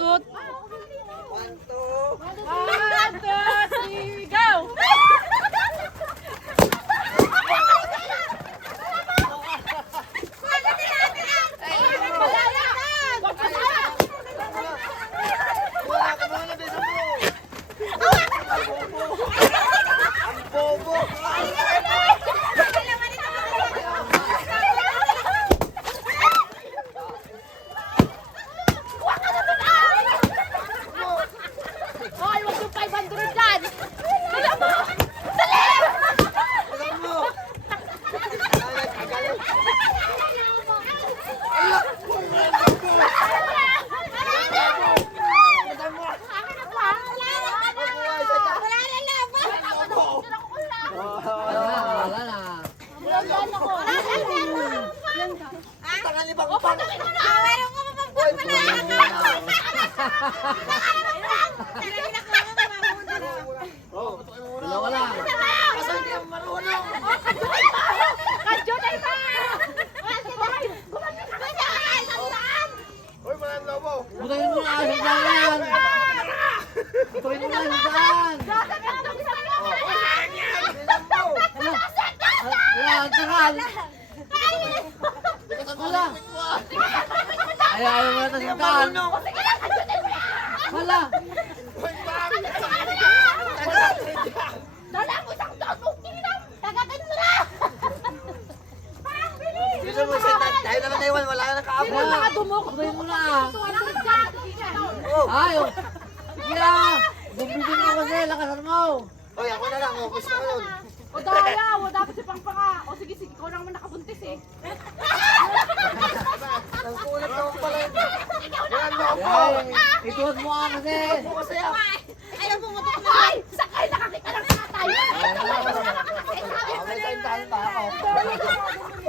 two, 3, go! Hoy, wag yung 500 dyan! Dala mo! Dali! Dalawa lang. Kasi hindi ako marunong. Kadyoday pa! Hoy, malang lobo. Butayin mo na sa daan. Butayin mo na sa daan. Wala, ang takal. Wala. Ayaw mo na sa daan. Wala. Dala mo isang doon! Tagatin mo na! Dito mo siya, tayo naman na iwan, wala ka nakaabot. Sino mga dumok? Butayin mo na. 200 dyan! Ayaw. Yeah. Bumbitin mo kasi. Lakasan mo. Hoy, ako na lang, gusto ko yun. O daya! O dapat si Pangpanga! O sige, sige, ikaw naman nakabuntis eh! Nagkulat ako pala yun. Malang lobo. Ay, ituwag mo ka kasi. Ayaw mo matok na! Ay! Sakay! Nakakita ng tatay! May tayo pa ako.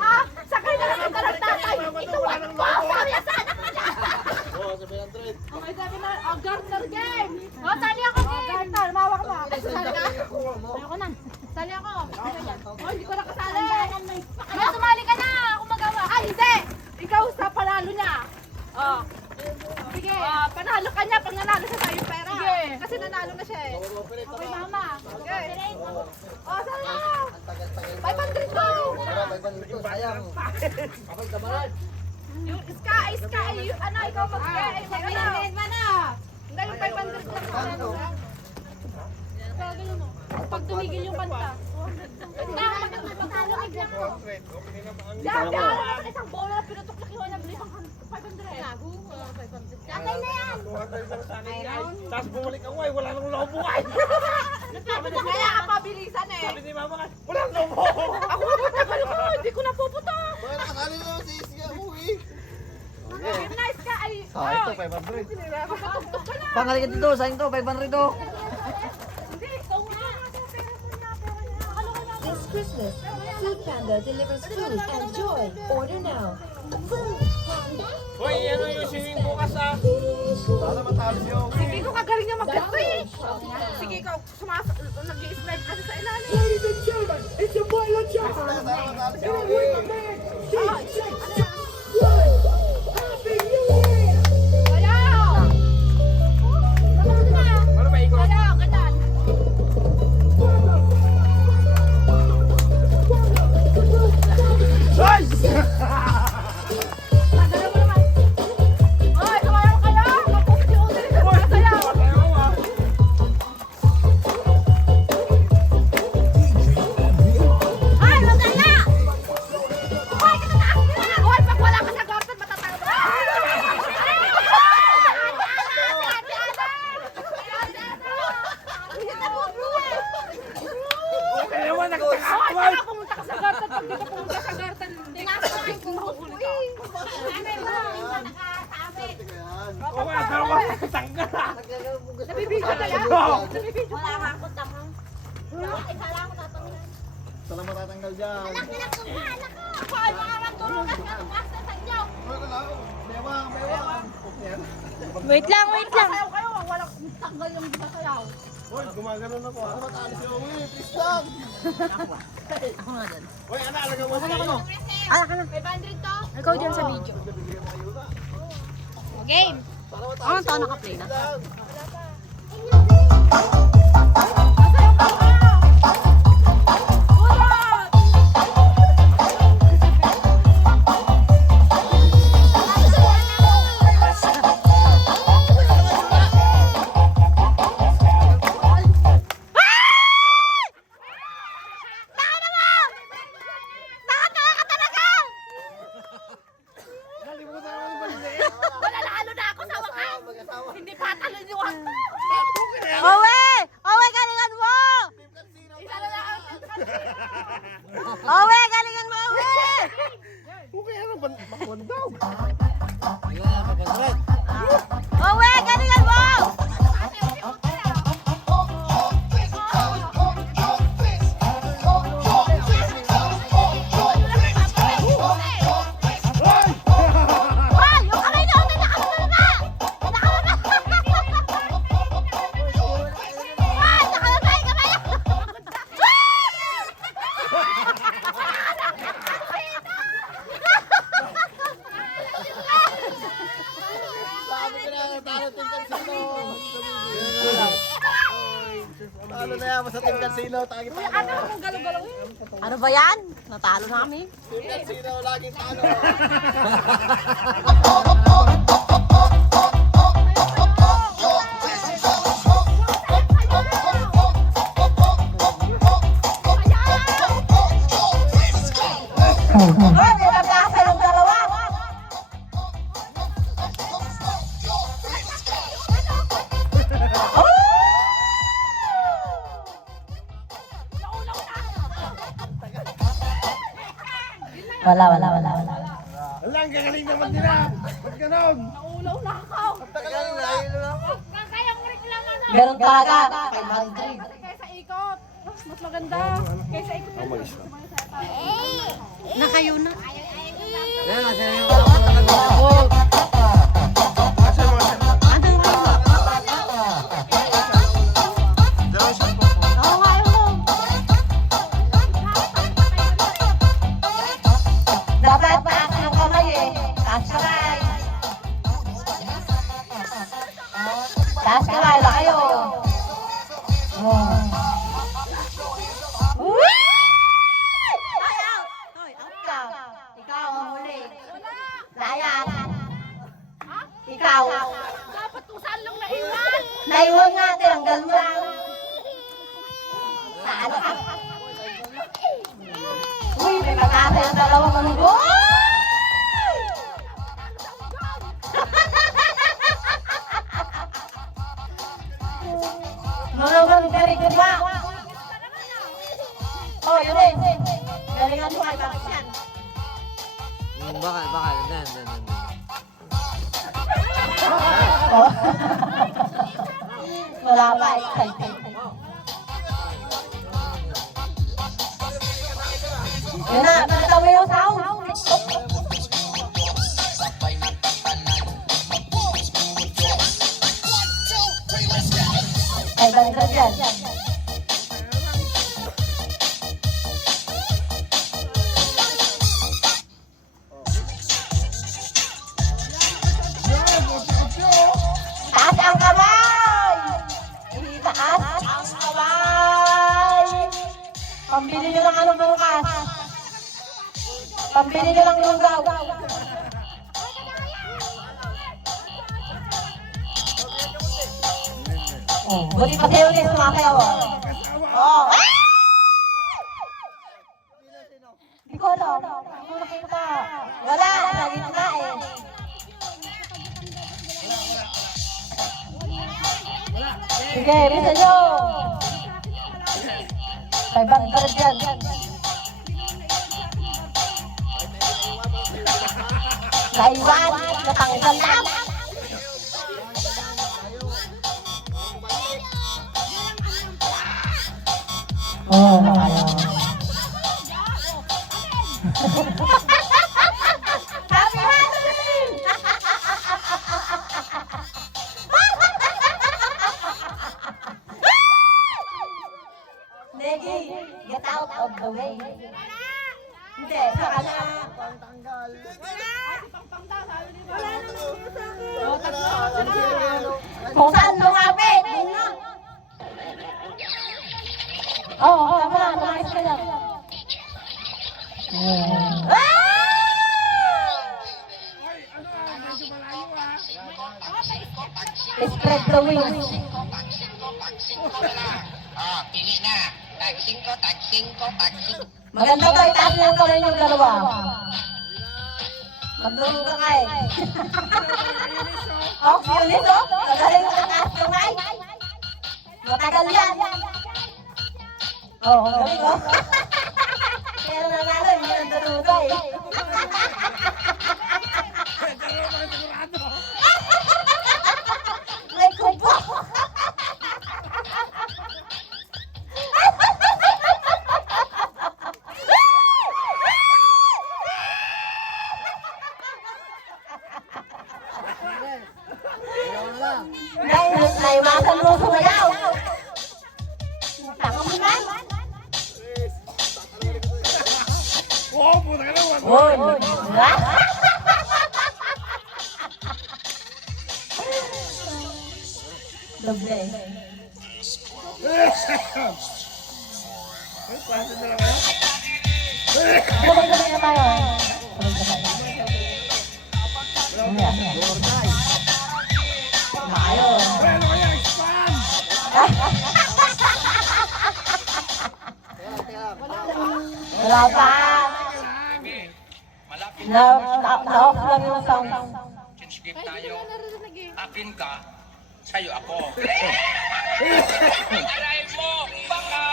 Ah! Sakay na nakita ng tatay! Ituwag mo! Sabi na sana ka na! Oo, sabi ng trade. Okay, sabi na, Gartner game! O, sali ako game! Gartner, mawak mo! Ay, sali ka? Ayoko na. Sali ako. O, hindi ko nakasali. Ay, sumali ka na! Ako magawa. Ay, hindi! Ikaw sa panalo niya. O. Sige. Panalo ka niya pag nanalo siya tayo pera. Sige. Kasi nanalo na siya eh. Okay, mama. Okay. O, sali ako. 500 ko! Pero may balito, sayang. Kapag kabalan. Yung Sky, yung ano, ikaw mag-Sky. Mag-minute ba na? Hindi, yung 500 lang sa ano. Gagawin mo. Pag tumigil yung kanta. Hindi, magpapalakig lang mo. Yan, yan! Isang bola na pinutok na kiwa niya, bilis ang 500. Gago, 500. Tatay na yan! Tapos bumalik ako ay, wala nang lobo ay. Kaya kapabilisan eh. Sabi ni mama ka, walang lobo. Ako nga patagal ko, hindi ko napuputo. Mga nakasali naman si Isga, uwi. Yung nice ka ay... Ito, 500. Makatuktok ka na. Pangalit dito. Saan to? 500 to. Hindi, ikaw nga. Pera mo na, pera na. Ano ka na? This Christmas, Food Panda delivers food and joy. Order now. Hoy, ano yung swimming bukas ah? Para matalo yung... Sige ko kagaling niya mag-ganto eh. Sige ikaw, nag-i-slide kasi sa ilalim. Ladies and gentlemen, it's your boy LeChon. Para matalo And I'm yung... with my man, DJ Ano Sway. Happy New Year! Ayaw! Ano ba ikaw? Ayaw, ganyan. Tanggalin mo naman. Hoy, sumayaw kayo! Mag-post yung ulo nito. Masayaw! Ay, maganda! Hoy, katataas nila! Hoy, pag wala ka sa garden, matatalo ka! Okay naman, Hoy, nagtaka. tara, pumunta ka sa garden. Pag di ka pumunta sa garden, tinasakay ko mahuhuli ka. Okay, dalawa sa tanggal ah. Nabibigyan ka yan? Oo. Nabibigyan Wala nga akong tamang. Isa lang ako tatanggal. Saan matatanggal dyan? Anak ko! Paano ka matulungan ka bukas na sa inyo? Bewang, bewang. Wait lang. Sayaw kayo, walang tanggal yung sasayaw. Hoy, gumagano'n ako. Ano matalo si Owi? Please lang. Ako nga dyan. Hoy, anak, alaga mo tayo. Anak ka na. 500 to? Ikaw dyan sa video. Game. Ang taon naka-play na. Mananalo na ako sa wakas. Hindi pa talo ni Juan. Owe! Owe, galingan mo! Isa na lang ang Owe, galingan mo, Owe! Okay, ano ba? Bakwan daw. Owe, galingan mo! Hoy, yung kamay na ulit, nakalababa! Nakalababa! Hoy, nakalababa yung kamay! Talo na yan, sa Team Casino, tagi talo. Ano ba yan? Natalo na kami. Team Casino, laging talo. Hoy, may nagkasa yung dalawa! Wala. Wala, ang gagaling naman nila. Ba't ganon? Tagal na, ayun na. Kayang reklamo na. Ganun talaga. 500. Kaysa ikot. Mas maganda. Kaysa ikot. Na kayo na. Yan, nasa yung takot. Kasi mga Oo nga yun. Dapat taas yung kamay eh. Taas kamay. Taas kamay ba kayo? Ikaw ang huli. Layan. Ikaw. Dapat tusan lang naiwan. Naiwan nga, tinanggal mo lang. Talo ka. Uy, may pagkasa yung dalawang manunggo. Manunggo ka rin ba? Oh, yun eh. Galingan mo ay bakit yan. Bakal. Yan. Oh. Wala pa, excited. Yun na, nakita mo yung sound. Ay, baliktad yan. Taas ang kamay! Itaas ang kamay! Pambili nyo ng ano bukas? Pambili nyo ng lugaw. Oh, buti pa sa'yo ulit sumasayaw. Oh! Hindi ko alam. Hindi ko nakita. Wala, sa gitna eh. Sige, bisa nyo. 500 yan. Naiwan, natanggal lang. Oh, nakaya. Happy Halloween! Negi, get out of the way. Hindi, saka na. Kung saan lumapit. Yun na. Oo, tama na. Tumakis ka lang. Spread the wings. Pili na. Tag 5, tag 5, tag 5. Maganda to, itaas na yung kamay yung dalawa. Magdurong ka kay. Oh, Eunice, oh. Magaling ka taas kamay. Matagal yan. Oo, galing, oh. Pero nanalo, hindi ang dulugay. May kubo. Naiwasan mo sumayaw. Tama mo na. Wow, puta ka naman. Uy, Doble. Pasa na lang kayo. Sabay-sabay na tayo. Ayos. Ano kaya, expand! Wala pa. Na-off lang yung sound. Skip tayo. Akin ka, sa'yo ako. Aray mo, baka!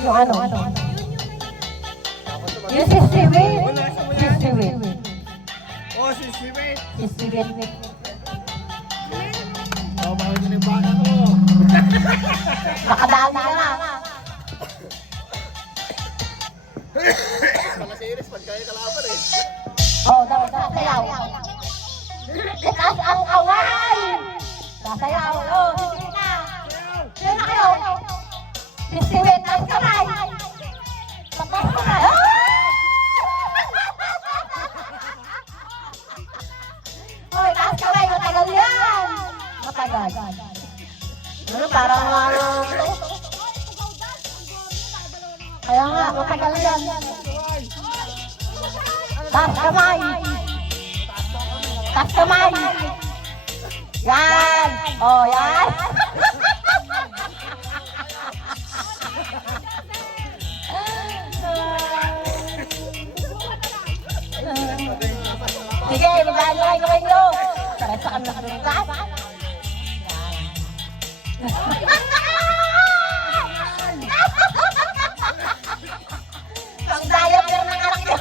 Yung ano? Yung sisiwit. Sisiwit. Oh, si Steven. Sisiwit. Oh, bakit yun yung baka ko? Nakadali ka na. Pala si Iris, pag kaya kalaban eh. Oo, dapat sasayaw. Itaas ang away! Sasayaw. Oo, sisiwit na. Sino na kayo? Sisiwit, taas kamay. Taas kamay. Hoy, taas kamay. Matagal yan. Matagal. Ano, parang kaya nga, matagal yan. Taas kamay. Taas kamay. Yan. Oh, yan. Sige, maglalagay ko kayo. Tara sa kami nakalimutan. Pang diaper ng anak ko.